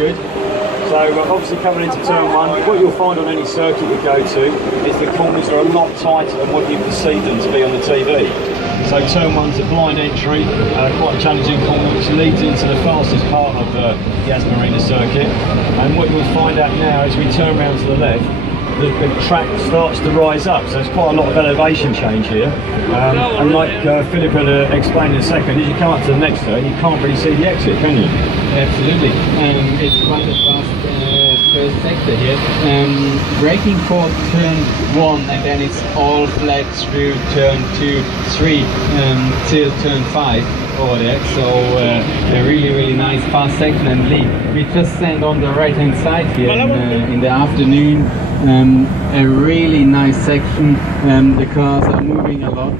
good. So obviously coming into turn one, what you'll find on any circuit you go to is the corners are a lot tighter than what you perceive them to be on the TV. So turn one's a blind entry, quite a challenging corner which leads into the fastest part of the Marina circuit. And what you'll find out now as we turn around to the left, the track starts to rise up, so there's quite a lot of elevation change here. And like Philip will explain in a second, as you come up to the next turn, you can't really see the exit, can you? Absolutely. It's quite a fast first sector here. Braking for turn 1, and then it's all flat through turn 2, 3 till turn 5 over there. So a really nice fast section. And Lee, we just stand on the right hand side here in the afternoon. A really nice section. The cars are moving a lot,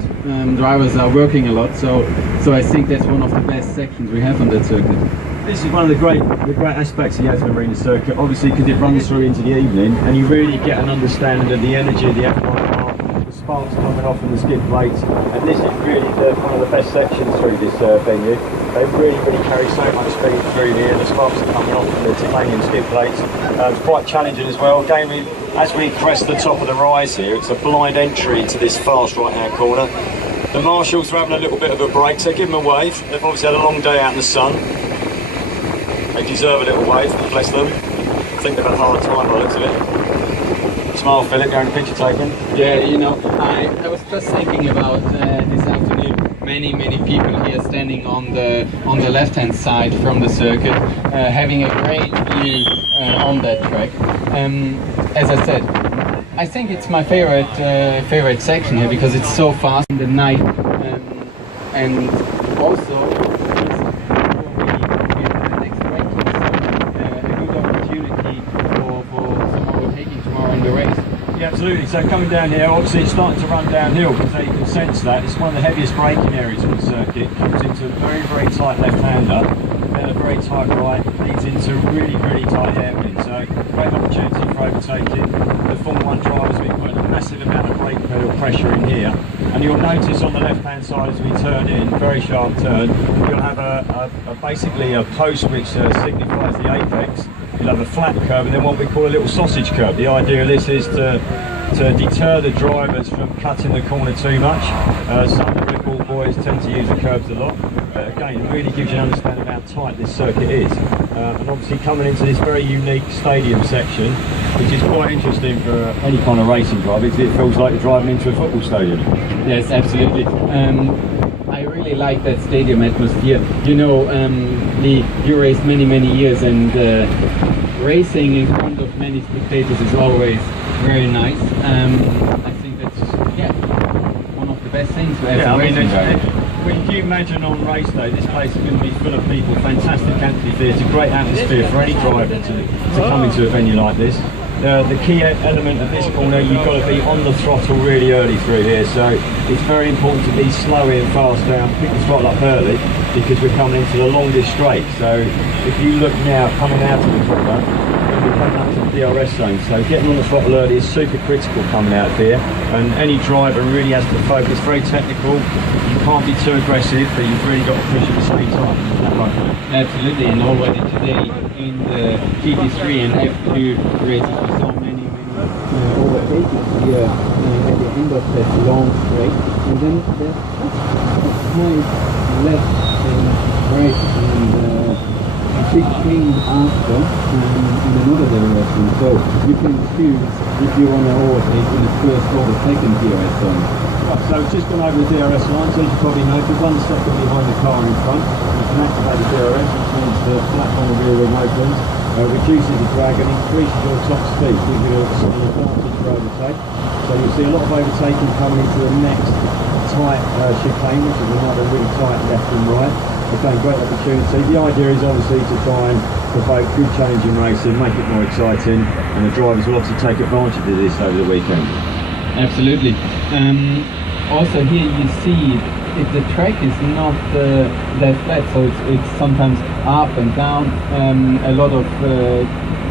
drivers are working a lot, so I think that's one of the best sections we have on that circuit. This is one of the great aspects of the Marina circuit, obviously because it runs through into the evening and you really get an understanding of the energy of the F1 car, the sparks coming off from the skid plates, and this is really one of the best sections through this venue. They really carry so much speed through here. The sparks are coming off from the titanium skid plates. It's quite challenging as well. Again, as we crest the top of the rise here, it's a blind entry into this fast right-hand corner. The marshals are having a little bit of a break, so give them a wave. They've obviously had a long day out in the sun. They deserve a little wave, bless them. I think they've had a hard time by the looks of it. Smile, Philip, going to picture taken. Yeah, you know, I was just thinking about this afternoon. Many people here standing on the left-hand side from the circuit, having a great view on that track. As I said, I think it's my favorite section here because it's so fast in the night, and also the next break is a good opportunity for some overtaking tomorrow in the race. Yeah, absolutely. So coming down here, obviously it's starting to run downhill because you can sense that. It's one of the heaviest braking areas on the circuit. Comes into a very tight left-hander, then a very tight right, leads into really tight hairpin. So great opportunity for overtaking. The Formula 1 drivers have been putting a massive amount of brake pedal pressure in here. And you'll notice on the left-hand side as we turn in, very sharp turn, you'll have basically a post which signifies the apex. You'll have a flat curve and then what we call a little sausage curve. The idea of this is to deter the drivers from cutting the corner too much. Some of the Red boys tend to use the curves a lot, but again it really gives you an understanding of how tight this circuit is. And obviously coming into this very unique stadium section, which is quite interesting for any kind of racing drive, because it feels like you're driving into a football stadium. Yes, absolutely. I really like that stadium atmosphere. You know, you raced many years, and racing in front of many spectators is always very nice. I think that's one of the best things as a racing driver. When you imagine on race day, this place is going to be full of people, fantastic amphitheatre, great atmosphere for any driver to come into a venue like this. The key element of this corner, you've got to be on the throttle really early through here, so it's very important to be slow in, fast down, pick the throttle up early, because we're coming into the longest straight. So if you look now, coming out of the corner, we're coming up to the DRS zone, so getting on the throttle early is super critical coming out here, and any driver really has to focus, very technical. You can't be too aggressive, but you've really got to push at the same time. Is that right? Absolutely, and already today in the GT3 and F2 races we saw many overtakings here at the end of that long straight, and then there's just a point left and right and a big change after in another direction, so you can choose if you want to overtake in the first or the second DRS zone. Right, so it's just gone over the DRS line, so as you probably know, if 1 second behind the car in front, you can activate the DRS, which means the platform of rear wing opens, reduces the drag and increases your top speed, giving you an advantage for overtake. So you'll see a lot of overtaking coming into the next tight chicane, which is another really tight left and right. Again, great opportunity. The idea is obviously to try and provoke good change in racing, make it more exciting, and the drivers will obviously take advantage of this over the weekend. Absolutely. Also here you see the track is not that flat, so it's sometimes up and down. A lot of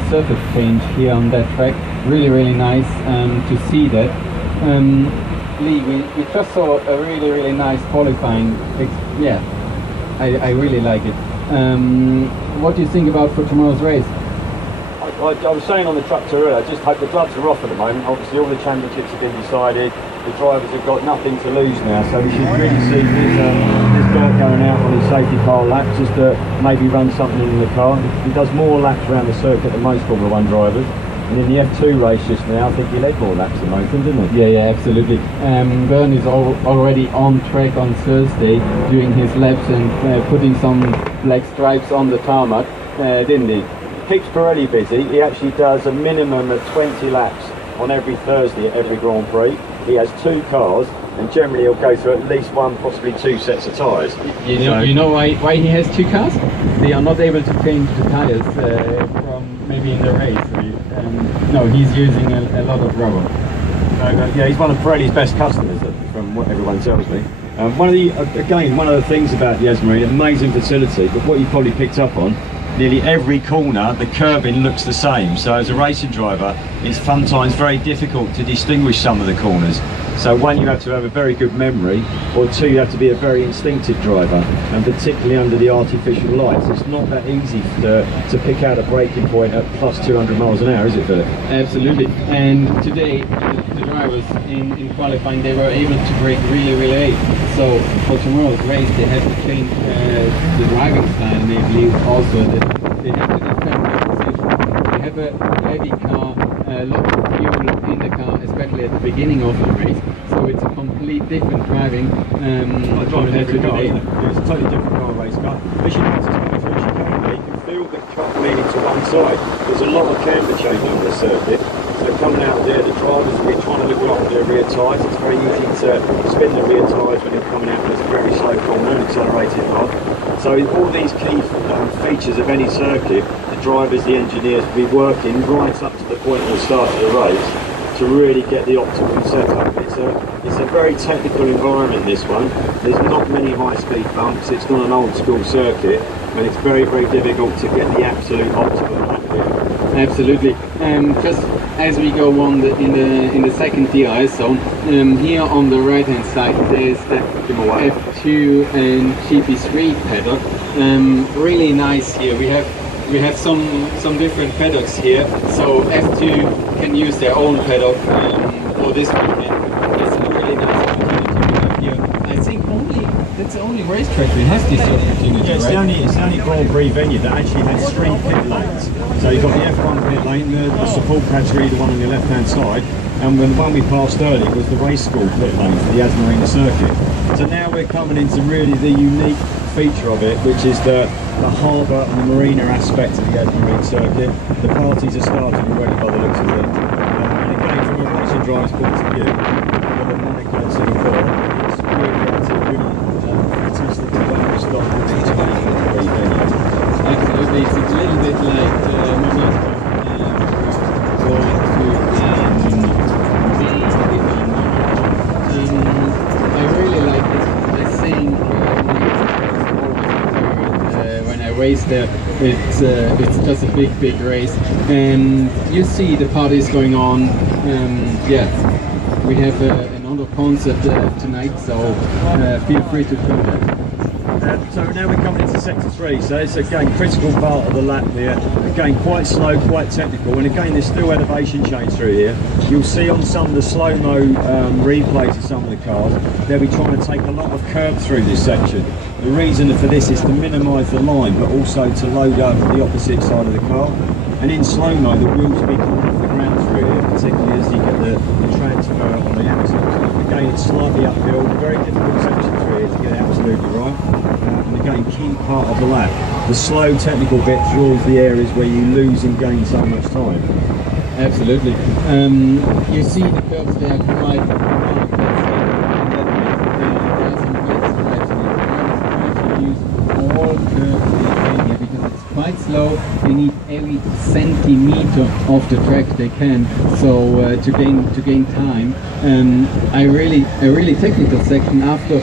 surface change here on that track. Really nice to see that. Lee, we just saw a really nice qualifying. I really like it. what do you think about for tomorrow's race? I was saying on the truck tour earlier, I just hope the gloves are off at the moment. Obviously all the championships have been decided, the drivers have got nothing to lose now, so we should really see this guy going out on his safety car lap, just to maybe run something in the car. He does more laps around the circuit than most Formula 1 drivers. And in the F2 race just now, I think he led more laps than most, didn't he? Yeah, absolutely. Byrne is already on track on Thursday, doing his laps and putting some black stripes on the tarmac, didn't he? Keeps Pirelli busy. He actually does a minimum of 20 laps on every Thursday at every Grand Prix. He has 2 cars, and generally he'll go through at least 1, possibly 2 sets of tyres. You know why he has 2 cars? They are not able to change the tyres from maybe in the race. No, he's using a lot of rubber. Yeah, he's one of Pirelli's best customers, from what everyone tells me. One of the things about the Marina, amazing facility, but what you probably picked up on, nearly every corner, the curbing looks the same. So as a racing driver, it's sometimes very difficult to distinguish some of the corners. So 1, you have to have a very good memory, or 2, you have to be a very instinctive driver, and particularly under the artificial lights. It's not that easy to pick out a braking point at plus 200 miles an hour, is it, Philip? Absolutely. And today, the drivers in qualifying, they were able to brake really late. So for tomorrow's race, they have to change the driving style, and I believe also that they have to defend their position. They have a heavy car, a lot of fuel in the car, especially at the beginning of the race. So it's a complete different driving compared to today. It's a totally different car, race car. As you notice coming through Chicago, you can feel the truck leaning to one side. There's a lot of camber change on the circuit. So coming out there, the drivers will be trying to look after their rear tyres. It's very easy to spin the rear tyres when you're coming out with a very slow corner and accelerated rod. So all these key features of any circuit, the drivers, the engineers will be working right up to the point of the start of the race to really get the optimum setup. It's a very technical environment, this one. There's not many high-speed bumps. It's not an old-school circuit, and it's very difficult to get the absolute optimum lap here. Absolutely. Just as we go on in the second DRS zone, here on the right-hand side there's the F2 and GP3 paddock. Really nice here. We have some different paddocks here, so F2 can use their own paddock for this weekend. It's a really nice opportunity here. I think that's the only racetrack that has this opportunity. Yeah, it's right? the only Grand Prix venue that actually has 3 pit lanes. So you've got the F1 pit lane, the support pad's really the one on your left hand side, and the one we passed earlier was the race school pit lane for the Marina circuit. So now we're coming into really the unique feature of it, which is the harbour and the marina aspect of the Marina circuit. The parties are starting already by the looks of it. And again, from a racing driver's point of view, with the Monaco and Singapore, it's really fantastic to go and start with each venue. Absolutely, it's a little bit like Monaco going to I really like this thing when I race there. It's just a big race, and you see the parties going on. Yeah, we have another concert tonight, so feel free to come back. So now we're coming into sector 3, so it's again critical part of the lap here. Again, quite slow, quite technical, and again there's still elevation change through here. You'll see on some of the slow-mo replays of some of the cars, they'll be trying to take a lot of curb through this section. The reason for this is to minimise the line, but also to load up the opposite side of the car. And in slow-mo, the wheels will be coming off the ground through here, particularly as you get the transfer on the axles. Again, it's slightly uphill, very difficult section through here to get it absolutely right. And again, key part of the lap. The slow technical bit draws the areas where you lose and gain so much time. Absolutely. You see the curves there quite all curves here because it's quite slow. They need every centimeter of the track they can, so to gain time. A really technical section after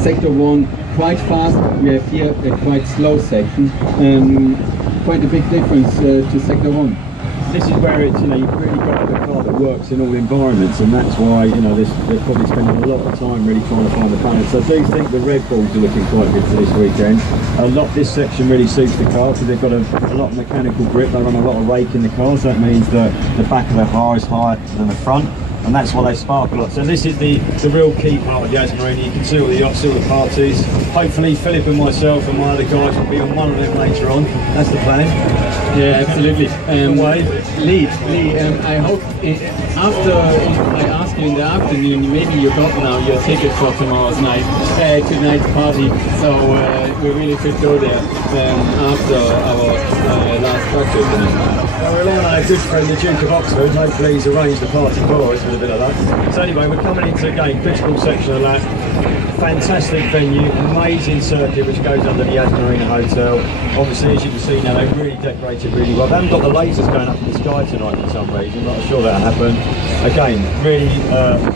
sector 1, quite fast. We have here a quite slow section. Quite a big difference to sector 1. this is where it's, you know, you've really got a car that works in all environments, and that's why, you know, they're probably spending a lot of time really trying to find the balance. So I do think the Red Bulls are looking quite good for this weekend. This section really suits the car because they've got a lot of mechanical grip. They run a lot of rake in the cars. That means that the back of the car is higher than the front, and that's why they spark a lot. So this is the real key part of the Marina. You can see all the yachts, all the parties. Hopefully Philip and myself and my other guys will be on one of them later on. That's the plan. Yeah, absolutely. Lee, I hope after I ask you in the afternoon, maybe you got now your ticket for tonight's party. So we really should go there after our last structure tonight. We're relying on our good friend the Duke of Oxford. Hopefully he's arranged the party for us with a bit of luck. So anyway, we're coming into again critical section of that. Fantastic venue, amazing circuit which goes under the Marina Hotel. Obviously, as you can see now, they've really decorated really well. They haven't got the lasers going up in the sky tonight for some reason. Not sure that'll happen. Again, really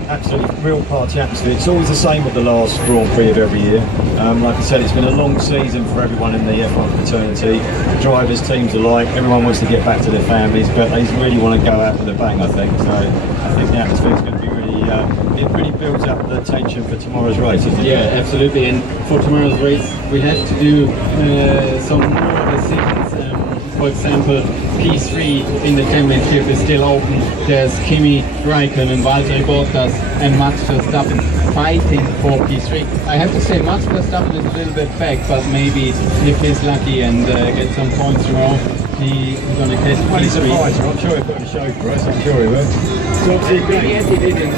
absolutely real party atmosphere. It's always the same with the last Grand Prix of every year. Like I said, it's been a long season for everyone in the F1 fraternity, drivers, teams alike. Everyone wants to get back to their families, but they really want to go out with a bang, I think. So I think the atmosphere is going to be really, it really builds up the tension for tomorrow's race, isn't it? Yeah, absolutely. And for tomorrow's race, we have to do some more decisions. For example, P3 in the championship is still open. There's Kimi Räikkönen, Valtteri Bottas and Max Verstappen fighting for P3. I have to say Max Verstappen is a little bit back, but maybe if he's lucky and get some points in a row, he's going to catch P3. Well, he's a fighter. I'm sure he'll put on a show for us. I'm sure he will. So maybe as he did in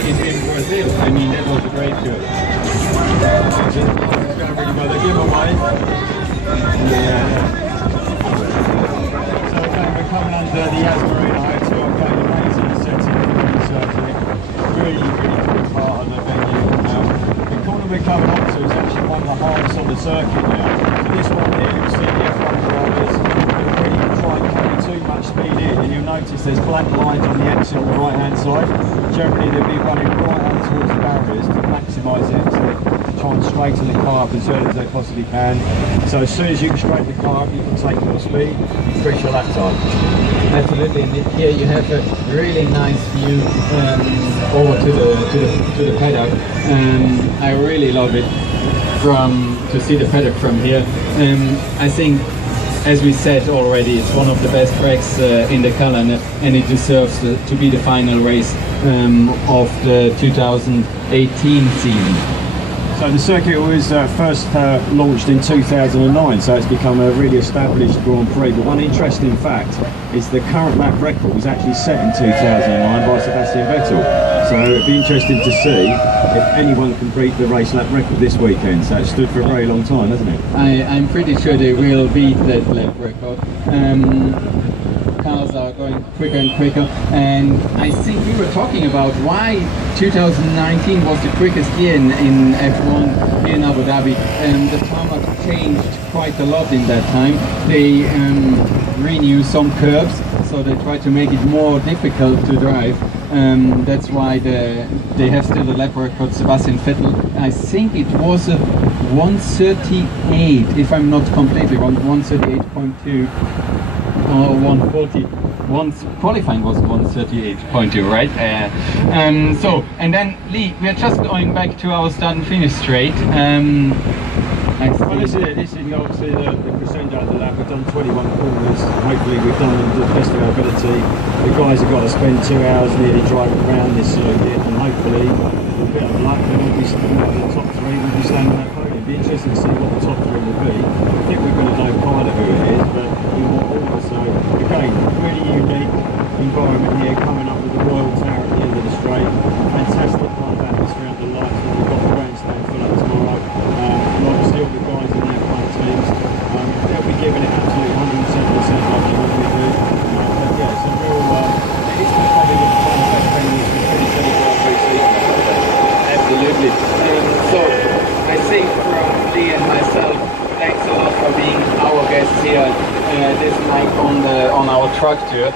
Brazil. I mean, that was a great show. Really well. They give him away. Yeah. Coming under the Marina Hotel, again, amazing setting for the circuit. Really good part of the venue. The corner we're coming up to is actually one of the hardest on the circuit now. So this one here, you'll see the F1 drivers really try and carry too much speed in, and you'll notice there's black lines on the exit on the right hand side. Generally they'll be running right up towards the barriers to maximise it, to try and straighten the car up as early as they possibly can. So as soon as you can straighten the car up, you can take more speed, increase your lap time. Absolutely, and here you have a really nice view over to the paddock. I really love it to see the paddock from here. I think, as we said already, it's one of the best tracks in the calendar, and it deserves to be the final race of the 2018 season. So the circuit was first launched in 2009, so it's become a really established Grand Prix. But one interesting fact is the current lap record was actually set in 2009 by Sebastian Vettel. So it'd be interesting to see if anyone can beat the race lap record this weekend. So it stood for a very long time, hasn't it? I'm pretty sure they will beat that lap record. Cars are going quicker and quicker, and I think we were talking about why 2019 was the quickest year in F1 in Abu Dhabi, and the tarmac changed quite a lot in that time. They renewed some curves, so they try to make it more difficult to drive. That's why they have still the lap record. Sebastian Vettel, I think it was a 138, if I'm not completely wrong, 138.2. Or 140. Once qualifying was 138.2, right? So, and then Lee, we are just going back to our start and finish straight. Well, this is it. This is obviously the crescendo of the lap. We've done 21 corners. Hopefully, we've done the best of our ability. The guys have got to spend 2 hours nearly driving around this circuit, and hopefully, with a bit of luck, then we'll be standing at the top three. We'll be standing on that podium. It'll be interesting to see what the top three will be. I think we're going to know kind of who it is, but we want all. So again, really unique environment here, coming up with the Royal Tower at the end of the straight. Fantastic kind of atmosphere under the lights. We've got the grandstand full up tomorrow. Obviously all the guys in their front teams, they'll be giving it absolutely 107% like they normally do. But yeah, it's a real, it's probably one of the best venues we've really seen in Grand Prix season. Absolutely. So I think from Lee and myself, thanks a lot for being our guests here this night on our truck tour.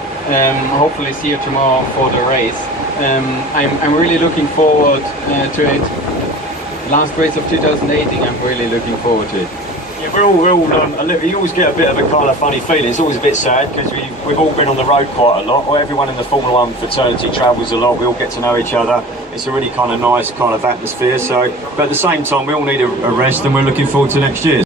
Hopefully see you tomorrow for the race. I'm really looking forward to it. Last race of 2018, I'm really looking forward to it. Yeah, you always get a bit of a kind of funny feeling. It's always a bit sad because we've all been on the road quite a lot, or everyone in the Formula One fraternity travels a lot. We all get to know each other. It's a really kind of nice kind of atmosphere. So, but at the same time, we all need a rest, and we're looking forward to next year.